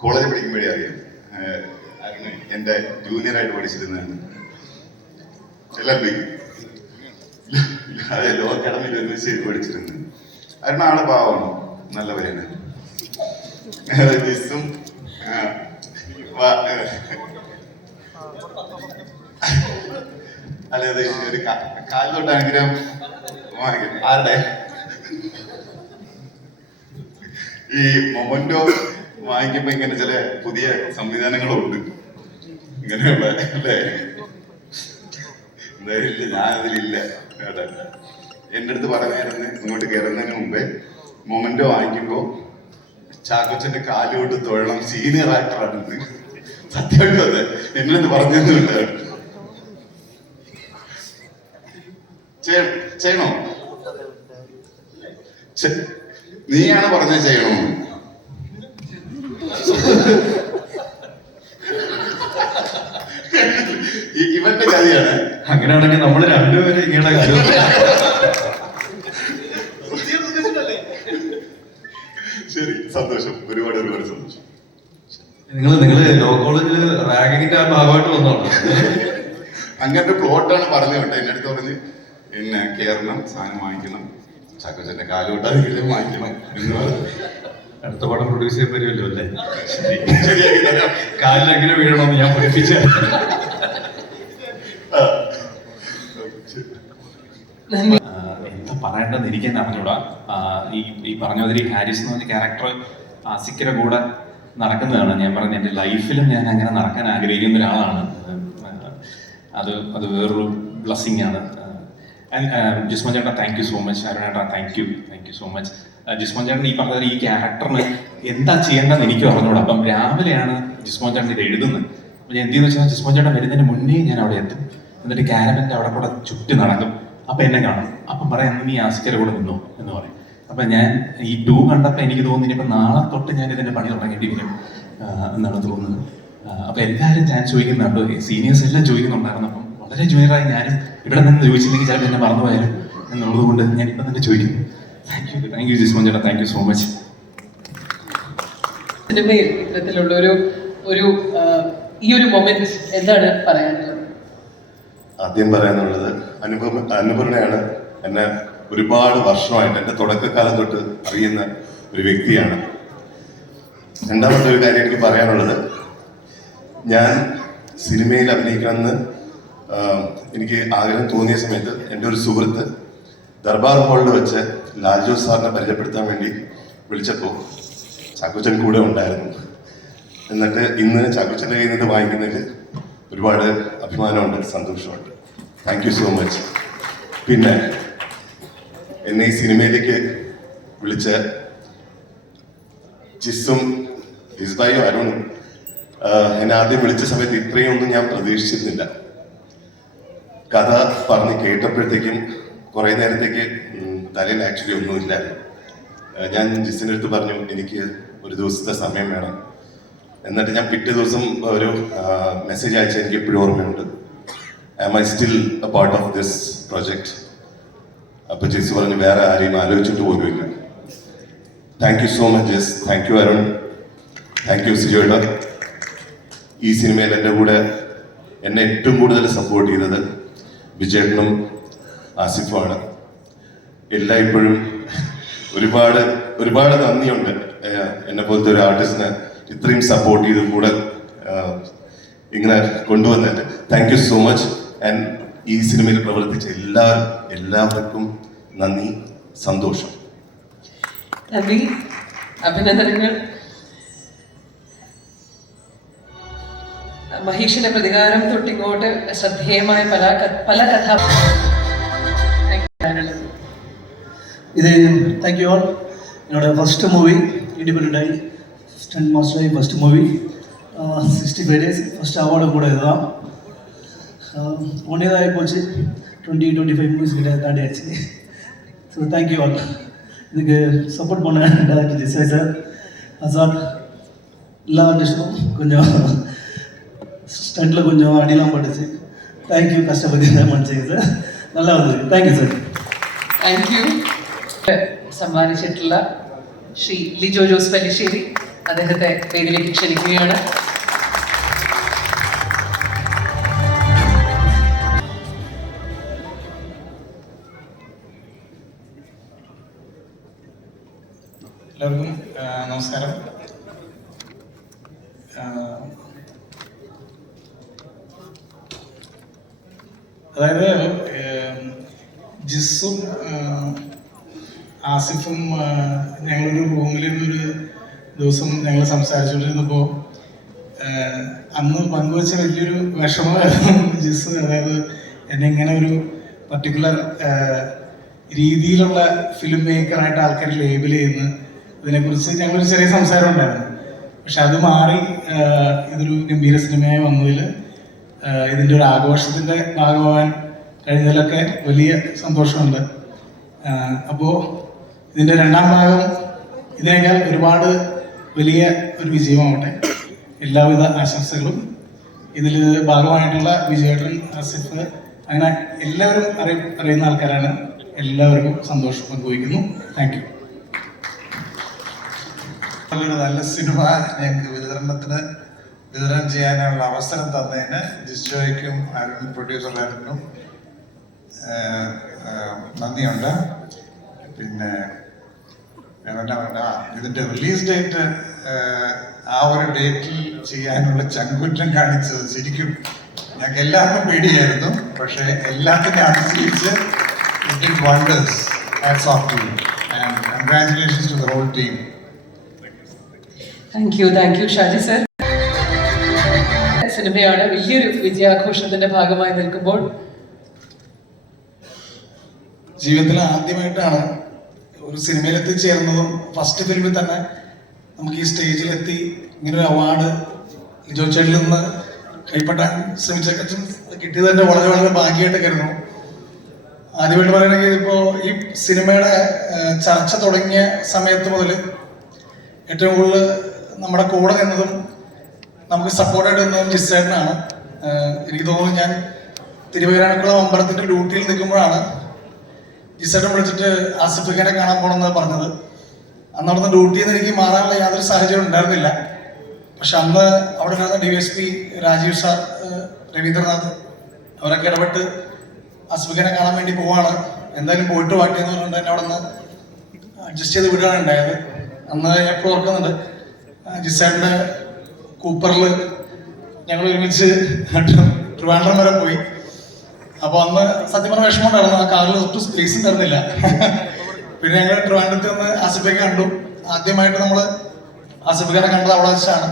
കോളേജിൽ പഠിക്കുമ്പോഴേ അറിയാം. അരുണ് എൻ്റെ ജൂനിയറായിട്ട് പഠിച്ചിരുന്നതാണ്. എല്ലാവരും അതെ, ലോ അക്കാഡമിയിൽ ഒരുമിച്ച് പഠിച്ചിരുന്നു. അരുണ് ആള് പാവമാണ്, നല്ലവരാണ്. ജിസും അല്ലെ, അത് ഒരു കാൽ തൊട്ട് അനുഗ്രഹം ആരുടെ ഈ മൊമന്റോ വാങ്ങിക്കുമ്പോ ഇങ്ങനെ ചില പുതിയ സംവിധാനങ്ങളും ഉണ്ട് ഇങ്ങനെയുള്ള, അല്ലേ? എന്തായാലും ഞാനതിലില്ല കേട്ടോ. എൻ്റെ അടുത്ത് പറഞ്ഞായിരുന്നു ഇങ്ങോട്ട് കയറുന്നതിന് മുമ്പേ മൊമന്റോ വാങ്ങിക്കുമ്പോ ചാക്കോച്ചന്റെ കാലുകൊണ്ട് തൊഴണം, സീനിയർ ആക്ടറാണ്. സത്യമായിട്ടും അതെ, എന്നോട് പറഞ്ഞൊന്നുമില്ല. ചെയ്യണോ? നീയാണ് പറഞ്ഞത് ചെയ്യണോ? ഇവന്റെ കാര്യമാണ്. അങ്ങനെയാണെങ്കിൽ നമ്മൾ രണ്ടുപേരും ഇങ്ങനെ കാര്യം. ശരി, സന്തോഷം, ഒരുപാട് സന്തോഷം. നിങ്ങൾ ലോ കോളേജിൽ റാഗിങ്ങിന്റെ ആ ഭാഗമായിട്ട് വന്നോളൂ. അങ്ങനത്തെ പ്ലോട്ടാണ് പറഞ്ഞു കേട്ടോ. എന്റെ അടുത്ത് പറഞ്ഞ് എന്നെ കയറണം, സാധനം വാങ്ങിക്കണം, ചാക്കോച്ചന്റെ കാലുകൊട്ടാണെങ്കിലും വാങ്ങിക്കണം എന്ന് പറഞ്ഞു. അടുത്ത പടം പ്രൊഡ്യൂസ് ചെയ്യാൻ വരുമല്ലോ അല്ലേ? ശരിയാക്കി തരാം. കാലിൽ എങ്ങനെ വീഴണമെന്ന് ഞാൻ പഠിപ്പിച്ച. എന്താ പറയേണ്ടതെന്ന് എനിക്ക് തന്നെ അറിഞ്ഞൂടാ. ഈ പറഞ്ഞ മാതിരി ഹാരിസ് എന്ന് പറഞ്ഞ ക്യാരക്ടർ ആസിക്കിന്റെ കൂടെ നടക്കുന്നതാണ്. ഞാൻ പറഞ്ഞ എൻ്റെ ലൈഫിലും ഞാൻ അങ്ങനെ നടക്കാൻ ആഗ്രഹിക്കുന്ന ഒരാളാണ്. അത് വേറൊരു ബ്ലെസ്സിങ് ആണ്. ജിസ്മോൻ ചേട്ടാ താങ്ക് യു സോ മച്ച്. അരുണേട്ടാ thank you so much. Jismon ചേട്ടൻ ഈ പറഞ്ഞ ഈ ക്യാരക്ടറിന് എന്താ ചെയ്യേണ്ടതെന്ന് എനിക്ക് അറിഞ്ഞൂടാ. അപ്പം രാവിലെയാണ് ജിസ്മോൻ ചേട്ടൻ ഇത് എഴുതുന്നത്. അപ്പം ഞാൻ എന്തെന്ന് വെച്ചാൽ ജിസ്മോൻ ചേട്ടൻ വരുന്നതിന് മുന്നേ ഞാൻ അവിടെ എത്തും. എന്നിട്ട് ക്യാരവൻ്റെ അവിടെ കൂടെ ചുറ്റി നടക്കും. അപ്പം എന്നെ കാണും. അപ്പം പറയാം നീ ആസിക്കരെ കൂടെ നിന്നോ എന്ന് പറയും. അപ്പം ഞാൻ ഈ 2 കണ്ടപ്പോൾ എനിക്ക് തോന്നി ഇപ്പം നാളെ തൊട്ട് ഞാൻ ഇതിൻ്റെ പണി തുടങ്ങേണ്ടി വരും എന്നാണ് തോന്നുന്നത്. അപ്പം എല്ലാവരും ഞാൻ ചോദിക്കുന്നുണ്ട്, സീനിയേഴ്സ് എല്ലാം ചോദിക്കുന്നുണ്ടായിരുന്നു. അപ്പം വളരെ ജൂനിയറായി ഞാനും ഇവിടെ നിന്ന് ചോദിച്ചില്ലെങ്കിൽ ചിലപ്പോൾ എന്നെ മറന്നുപോയാലും എന്നുള്ളത് കൊണ്ട് ഞാൻ ഇപ്പം തന്നെ ചോദിക്കുന്നു. താങ്ക് യു ജിസ്മോൻ ചേട്ടാ, താങ്ക് യു സോ മച്ച്. സിനിമയിൽ ഇത്തരത്തിലുള്ള ഒരു ഈ ഒരു മൊമെന്റ് എന്താണ് പറയാനുള്ളത്? ആദ്യം പറയാനുള്ളത് അനുപൂർണയാണ്. എന്നെ ഒരുപാട് വർഷമായിട്ട് എൻ്റെ തുടക്കകാലം തൊട്ട് അറിയുന്ന ഒരു വ്യക്തിയാണ്. രണ്ടാമത്തെ ഒരു കാര്യം എനിക്ക് പറയാനുള്ളത്, ഞാൻ സിനിമയിൽ അഭിനയിക്കണമെന്ന് എനിക്ക് ആഗ്രഹം തോന്നിയ സമയത്ത് എൻ്റെ ഒരു സുഹൃത്ത് ദർബാർ ഹാളിൽ വെച്ച് ലാൽജോ സാറിനെ പരിചയപ്പെടുത്താൻ വേണ്ടി വിളിച്ചപ്പോൾ ചാക്കോച്ചൻ കൂടെ ഉണ്ടായിരുന്നു. എന്നിട്ട് ഇന്ന് ചാക്കോച്ചൻ്റെ കയ്യിൽ നിന്ന് വാങ്ങിക്കുന്നതിൽ ഒരുപാട് അഭിമാനമുണ്ട്, സന്തോഷമുണ്ട്. Thank you so much. പിന്നെ എന്നെ ഈ സിനിമയിലേക്ക് വിളിച്ച ജിസും ജിസ്ബായും അരുണും എന്നെ ആദ്യം വിളിച്ച സമയത്ത് ഇത്രയും ഒന്നും ഞാൻ പ്രതീക്ഷിച്ചിരുന്നില്ല. കഥ പറഞ്ഞ് കേട്ടപ്പോഴത്തേക്കും കുറേ നേരത്തേക്ക് തലയിൽ ആക്ച്വലി ഒന്നുമില്ലായിരുന്നു. ഞാൻ ജിസിൻ്റെ അടുത്ത് പറഞ്ഞു എനിക്ക് ഒരു ദിവസത്തെ സമയം വേണം. എന്നിട്ട് ഞാൻ പിറ്റേ ദിവസം ഒരു മെസ്സേജ് അയച്ച എനിക്ക് എപ്പോഴും ഓർമ്മയുണ്ട്, am I still a part of this project? അപ്പോൾ ജിസ് പറഞ്ഞു വേറെ ആരെയും ആലോചിച്ചിട്ട് പോലുമില്ല. Thank you so much Jis. Thank you Arun. Thank you സിജോയുടെ. ഈ സിനിമയിൽ എൻ്റെ കൂടെ എന്നെ ഏറ്റവും കൂടുതൽ സപ്പോർട്ട് ചെയ്തത് വിജയേട്ടനും ആസിഫുമാണ്. എല്ലായ്പ്പോഴും ഒരുപാട് നന്ദിയുണ്ട് എന്നെ പോലത്തെ ഒരു ആർട്ടിസ്റ്റിനെ ഇത്രയും സപ്പോർട്ട് ചെയ്ത് കൂടെ ഇങ്ങനെ കൊണ്ടുവന്നിട്ട്. Thank you so much. And ഈ സിനിമയിൽ പ്രവർത്തിച്ച എല്ലാവർക്കും നന്ദി, സന്തോഷം. നന്ദി, അഭിനന്ദനങ്ങൾ. മഹേഷിന്റെ പ്രതികാരം തൊട്ടിങ്ങോട്ട് ശ്രദ്ധേയമായ പല കഥ. இது தேங்க்யூ ஆல். என்னோட ஃபஸ்ட்டு மூவி இண்டிபெண்ட் ஆகி ஸ்டண்ட் மாஸ்டர் ஆகி ஃபஸ்ட்டு மூவி 65 days ஃபஸ்ட்டு அவார்டும் கூட இதுதான். 1 year ஆகி போச்சு. 20-25 மூவிஸ் கிட்ட தாண்டி ஆச்சு. So thank you all. இதுக்கு சப்போர்ட் பண்ண டேரக்டர் ஜிஸ்வாய் சார், அசாத், எல்லா ஆர்டிஸ்டும் கொஞ்சம் ஸ்டண்டில் கொஞ்சம் அடிலாம் பட்டுச்சு. தேங்க்யூ, கஷ்டப்பட்டு மன்னிச்சிங்க சார். நல்லா வந்தது. Thank you sir. Thank you. സമ്മാനിച്ചിട്ടുള്ള ശ്രീ ലിജോ ജോസ് പല്ലിശ്ശേരി, അദ്ദേഹത്തെ വേദിയിലേക്ക് ക്ഷണിക്കുകയാണ്. എല്ലാവർക്കും നമസ്കാരം. അതായത് ജിസും ആസിഫും ഞങ്ങളൊരു റൂമിലിരുന്നൊരു ദിവസം ഞങ്ങൾ സംസാരിച്ചുകൊണ്ടിരുന്നപ്പോൾ അന്ന് പങ്കുവച്ച വലിയൊരു വിഷമമായിരുന്നു ജിസ്. അതായത് എന്നെ ഇങ്ങനെ ഒരു പർട്ടിക്കുലർ രീതിയിലുള്ള ഫിലിം മേക്കറായിട്ട് ആൾക്കാർ ലേബിൾ ചെയ്യുന്നു, ഇതിനെക്കുറിച്ച് ഞങ്ങളൊരു ചെറിയ സംസാരം ഉണ്ടായിരുന്നു. പക്ഷെ അത് മാറി ഇതൊരു ഗംഭീര സിനിമയായി വന്നതിൽ ഇതിൻ്റെ ഒരു ആഘോഷത്തിൻ്റെ ഭാഗമാകാൻ കഴിഞ്ഞതിലൊക്കെ വലിയ സന്തോഷമുണ്ട്. അപ്പോൾ ഇതിൻ്റെ രണ്ടാം ഭാഗം ഇതിനേക്കാൾ ഒരുപാട് വലിയ ഒരു വിജയമാവട്ടെ. എല്ലാവിധ ആശംസകളും. ഇതിൽ ഭാഗമായിട്ടുള്ള വിജയേട്ടൻ, ആസിഫ്, അങ്ങനെ എല്ലാവരും അറിയുന്ന ആൾക്കാരാണ്. എല്ലാവർക്കും സന്തോഷം പങ്കുവയ്ക്കുന്നു. Thank you. ഒരു നല്ല സിനിമ ഞങ്ങൾക്ക് വിതരണം ചെയ്യാനുള്ള അവസരം തന്നതിന് ജിസ്റ്റോയ്ക്കും അരുൺ പ്രൊഡ്യൂസറായിട്ടും നന്ദിയുണ്ട്. പിന്നെ ഇതിൻ്റെ റിലീസ് ഡേറ്റ് ആ ഒരു ഡേറ്റിൽ ചെയ്യാനുള്ള ചങ്കുറ്റം കാണിച്ചത് ശരിക്കും ഞങ്ങൾക്ക് എല്ലാവർക്കും പേടിയായിരുന്നു. പക്ഷേ എല്ലാത്തിനും അനുസരിച്ച് it did wonders. Hats off to you and congratulations to the whole team. Thank you Shaji sir. സിനിമയാണ് വലിയൊരു വിജയാഘോഷത്തിന്റെ ഭാഗമായി നിൽക്കുമ്പോൾ ജീവിതത്തിൽ ആദ്യമായിട്ടാണ് ഒരു സിനിമയിൽ എത്തിച്ചേർന്നതും ഫസ്റ്റ് ഫിലിമിൽ തന്നെ നമുക്ക് ഈ സ്റ്റേജിലെത്തി ഇങ്ങനൊരു അവാർഡ് ലിജോ ചേട്ടനിൽ നിന്ന് കൈപ്പറ്റാൻ ശ്രമിച്ച കിട്ടിയത് തന്നെ വളരെ വളരെ ഭാഗ്യമായിട്ട് കരുതുന്നു. ആദ്യമായിട്ട് പറയുകയാണെങ്കിൽ ഇപ്പോൾ ഈ സിനിമയുടെ ചർച്ച തുടങ്ങിയ സമയത്ത് മുതൽ ഏറ്റവും കൂടുതൽ നമ്മുടെ കൂടെ നിന്നതും നമുക്ക് സപ്പോർട്ടായിട്ട് നിന്നതും ജിസേട്ടനാണ്. എനിക്ക് തോന്നുന്നു ഞാൻ തിരുവൈരാണിക്കുളം അമ്പലത്തിൻ്റെ ഡ്യൂട്ടിയിൽ നിൽക്കുമ്പോഴാണ് ജിസേട്ടൻ വിളിച്ചിട്ട് ആസിഫിനെ കാണാൻ പോകണമെന്ന് പറഞ്ഞത്. അന്ന് അവിടുന്ന് ഡ്യൂട്ടിയിൽ നിന്ന് എനിക്ക് മാറാനുള്ള യാതൊരു സാഹചര്യം ഉണ്ടായിരുന്നില്ല. പക്ഷെ അന്ന് അവിടെ ഉണ്ടായിരുന്ന DSP രാജീവ് സാർ, രവീന്ദ്രനാഥ്, അവരൊക്കെ ഇടപെട്ട് ആസിഫിനെ കാണാൻ വേണ്ടി പോവാണ്, എന്തായാലും പോയിട്ട് വാട്ടിയെന്ന് പറഞ്ഞിട്ട് എന്നെ അവിടെ നിന്ന് അഡ്ജസ്റ്റ് ചെയ്ത് വിടുകയാണ് ഉണ്ടായത്. അന്ന് ഞാൻ എപ്പോഴും ഓർക്കുന്നുണ്ട്, ജിസേട്ടൻ്റെ കൂപ്പറിൽ ഞങ്ങൾ ഒരുമിച്ച് ട്രിവാൻഡ്രം വരെ പോയി. അപ്പോൾ അന്ന് സത്യം പറഞ്ഞ വിഷമം ഉണ്ടായിരുന്നു, ആ കാറിൽ ഒട്ടും സ്പേസ് ഉണ്ടായിരുന്നില്ല. പിന്നെ ഞങ്ങൾ ട്രിവാൻഡ്രത്ത് നിന്ന് ആസിഫിനെ കണ്ടു. ആദ്യമായിട്ട് നമ്മൾ ആസിഫിനെ കണ്ടത് അവിടെ വെച്ചാണ്.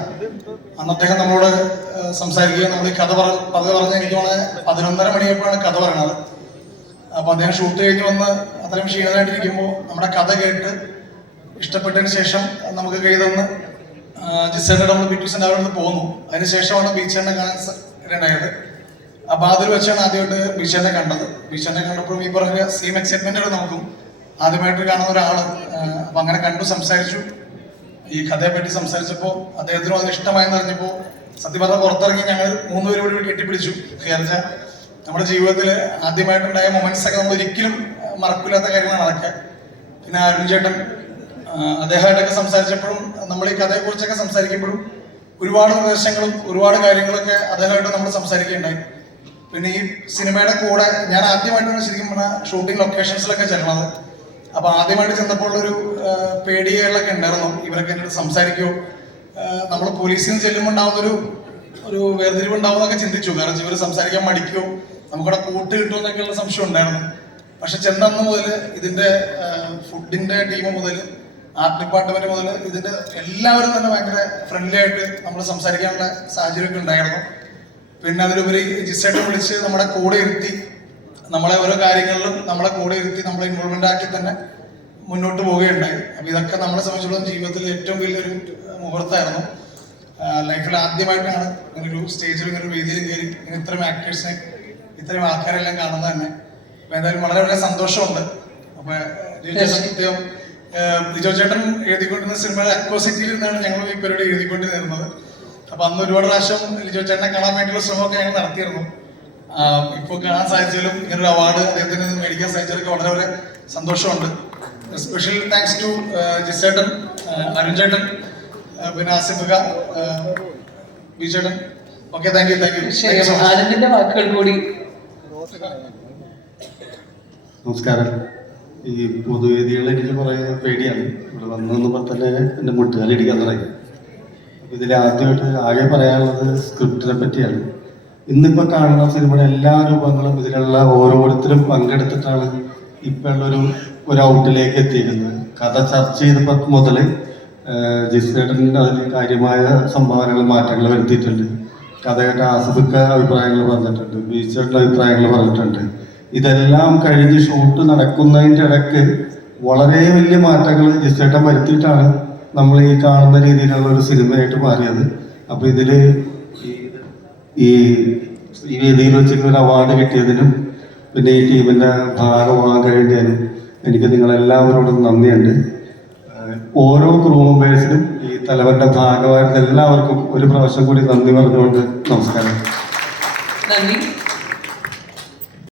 അന്ന് അദ്ദേഹം നമ്മളോട് സംസാരിക്കുകയും നമ്മൾ ഈ കഥ പറഞ്ഞ് എനിക്ക് 11:30 മണിയായപ്പോഴാണ് കഥ പറയണത്. അപ്പോൾ അദ്ദേഹം ഷൂട്ട് കഴിഞ്ഞ് വന്ന് അത്രയും ക്ഷീണിതമായിട്ടിരിക്കുമ്പോൾ നമ്മുടെ കഥ കേട്ട് ഇഷ്ടപ്പെട്ടതിന് ശേഷം നമുക്ക് കൈ തന്ന് ജിസേട്ടൻ നമ്മൾ ബിറ്റുസിൻ്റെ അവിടെ നിന്ന് പോന്നു. അതിനുശേഷമാണ് ബീച്ചേട്ടനെ കാണാൻ ഇടയുണ്ടായത്. അപ്പോൾ അതിൽ വെച്ചാണ് ആദ്യമായിട്ട് ബീച്ചേട്ടനെ കണ്ടത്. ബീച്ചേട്ടനെ കണ്ടപ്പോഴും ഈ പറഞ്ഞ സെയിം എക്സൈറ്റ്മെൻറ്റോടെ നമുക്കും ആദ്യമായിട്ട് കാണുന്ന ഒരാൾ. അപ്പം അങ്ങനെ കണ്ടു, സംസാരിച്ചു. ഈ കഥയെപ്പറ്റി സംസാരിച്ചപ്പോൾ അദ്ദേഹത്തിനും അതിന് ഇഷ്ടമായെന്ന് അറിഞ്ഞപ്പോൾ സത്യം പറഞ്ഞാൽ പുറത്തിറങ്ങി ഞങ്ങൾ 3 പേരും കൂടി കെട്ടിപ്പിടിച്ചു. വിചാരിച്ച നമ്മുടെ ജീവിതത്തിൽ ആദ്യമായിട്ടുണ്ടായ മൊമെന്റ്സ് ഒക്കെ നമ്മൾ ഒരിക്കലും മറക്കില്ലാത്ത കാര്യങ്ങളാണ് അതൊക്കെ. പിന്നെ അരുൺ ചേട്ടൻ, അദ്ദേഹമായിട്ടൊക്കെ സംസാരിച്ചപ്പോഴും നമ്മൾ ഈ കഥയെക്കുറിച്ചൊക്കെ സംസാരിക്കുമ്പോഴും ഒരുപാട് നിർദ്ദേശങ്ങളും ഒരുപാട് കാര്യങ്ങളൊക്കെ അദ്ദേഹമായിട്ട് നമ്മൾ സംസാരിക്കുകയുണ്ടായി. പിന്നെ ഈ സിനിമയുടെ കൂടെ ഞാൻ ആദ്യമായിട്ടാണ് ശരിക്കും പറഞ്ഞാൽ ഷൂട്ടിംഗ് ലൊക്കേഷൻസിലൊക്കെ ചെല്ലണത്. അപ്പോൾ ആദ്യമായിട്ട് ചെന്നപ്പോൾ ഒരു പേടികളൊക്കെ ഉണ്ടായിരുന്നു, ഇവരൊക്കെ എന്നോട് സംസാരിക്കുമോ, നമ്മൾ പോലീസിൽ നിന്ന് ചെല്ലുമ്പോൾ ഉണ്ടാവുന്നൊരു വേർതിരിവ് ഉണ്ടാവുമെന്നൊക്കെ ചിന്തിച്ചു. കാരണം ഇവർ സംസാരിക്കാൻ മടിക്കുമോ, നമുക്കവിടെ കൂട്ട് കിട്ടുമോ എന്നൊക്കെയുള്ള സംശയം ഉണ്ടായിരുന്നു. പക്ഷെ ചെന്നന്ന് മുതൽ ഇതിൻ്റെ ഫുഡിൻ്റെ ടീം മുതൽ ആർട്ട് ഡിപ്പാർട്ട്മെന്റ് മുതൽ ഇതിൻ്റെ എല്ലാവരും തന്നെ ഭയങ്കര ഫ്രണ്ട്ലി ആയിട്ട് നമ്മൾ സംസാരിക്കാനുള്ള സാഹചര്യമൊക്കെ ഉണ്ടായിരുന്നു. പിന്നെ അതിലുപരി ജിസേട്ടൻ വിളിച്ച് നമ്മുടെ കൂടെ ഇരുത്തി നമ്മളെ ഓരോ കാര്യങ്ങളിലും നമ്മളെ കൂടെ ഇരുത്തി നമ്മളെ ഇൻവോൾവ്മെന്റ് ആക്കി തന്നെ മുന്നോട്ട് പോവുകയുണ്ടായി. അപ്പം ഇതൊക്കെ നമ്മളെ സംബന്ധിച്ചിടത്തോളം ജീവിതത്തിൽ ഏറ്റവും വലിയൊരു മുഹൂർത്തമായിരുന്നു. ലൈഫിൽ ആദ്യമായിട്ടാണ് ഇങ്ങനൊരു സ്റ്റേജിൽ ഇങ്ങനൊരു വേദിയിൽ കയറി ഇങ്ങനെ ഇത്രയും ആക്ടേഴ്സിനെ ഇത്രയും ആൾക്കാരെല്ലാം കാണുന്നത് തന്നെ. അപ്പം എന്തായാലും വളരെ വളരെ സന്തോഷമുണ്ട്. അപ്പം ലിജോ ചേട്ടൻ എഴുതിക്കൊണ്ടിരുന്ന സിനിമയുടെ അക്വസിറ്റിയിൽ നിന്നാണ് ഞങ്ങൾ ഈ പരിപാടി എഴുതിക്കൊണ്ടിരുന്നത്. അപ്പം അന്ന് ഒരുപാട് പ്രാവശ്യം ലിജോ ചേട്ടനെ കാണാൻ വേണ്ടിയുള്ള ശ്രമമൊക്കെ ഞങ്ങൾ നടത്തിയിരുന്നു. ഇപ്പോൾ കാണാൻ സാധിച്ചാലും ഇങ്ങനൊരു അവാർഡ് അദ്ദേഹത്തിന് മേടിക്കാൻ സാധിച്ചതൊക്കെ വളരെ വളരെ സന്തോഷമുണ്ട്. സ്പെഷ്യൽ താങ്ക്സ് ടു ജിസേട്ടൻ, അരുൺ ചേട്ടൻ, പിന്നെ ആസിഫിക, ബിജേട്ടൻ. ഓക്കെ, താങ്ക് യു ശരി, സോ മച്ച്. ആനന്ദിന്റെ വാക്കുകൾ കൂടി. നമസ്കാരം. ഈ പൊതുവേദികൾ എനിക്ക് പറയാൻ പേടിയാണ്. ഇവിടെ വന്നപ്പോൾ തന്നെ എൻ്റെ മുട്ടുകാലിടിക്കാൻ തുടങ്ങി. അപ്പോൾ ഇതിൽ ആദ്യമായിട്ട് ആകെ പറയാനുള്ളത് സ്ക്രിപ്റ്റിനെ പറ്റിയാണ്. ഇന്നിപ്പോൾ കാണുന്ന സിനിമയുടെ എല്ലാ രൂപങ്ങളും ഇതിലുള്ള ഓരോരുത്തരും പങ്കെടുത്തിട്ടാണ് ഇപ്പോൾ ഉള്ളൊരു ഔട്ടിലേക്ക് എത്തിയിരിക്കുന്നത്. കഥ ചർച്ച ചെയ്തപ്പോൾ മുതൽ ജിസേട്ടൻ അതിൽ കാര്യമായ സംഭാവനകൾ, മാറ്റങ്ങൾ വരുത്തിയിട്ടുണ്ട്. കഥ കേട്ട ആസിഫിക്ക അഭിപ്രായങ്ങൾ പറഞ്ഞിട്ടുണ്ട്, ബീച്ചേട്ടൻ്റെ അഭിപ്രായങ്ങൾ പറഞ്ഞിട്ടുണ്ട്. ഇതെല്ലാം കഴിഞ്ഞ് ഷൂട്ട് നടക്കുന്നതിൻ്റെ ഇടയ്ക്ക് വളരെ വലിയ മാറ്റങ്ങൾ ജിസേട്ടൻ വരുത്തിയിട്ടാണ് നമ്മൾ ഈ കാണുന്ന രീതിയിലുള്ള ഒരു സിനിമയായിട്ട് മാറിയത്. അപ്പോൾ ഇതിൽ ഈ വേദിയിൽ വെച്ചിട്ട് ഒരു അവാർഡ് കിട്ടിയതിനും പിന്നെ ഈ ടീമിൻ്റെ ഭാഗമാകാൻ കഴിഞ്ഞതിനും എനിക്ക് നിങ്ങളെല്ലാവരോടും നന്ദിയുണ്ട്. ഓരോ ക്രൂ മെമ്പേഴ്സിനും ഈ തലവന്റെ ഭാഗമായിട്ട് എല്ലാവർക്കും ഒരു പ്രാവശ്യം കൂടി നന്ദി പറഞ്ഞുകൊണ്ട് നമസ്കാരം. നന്ദി.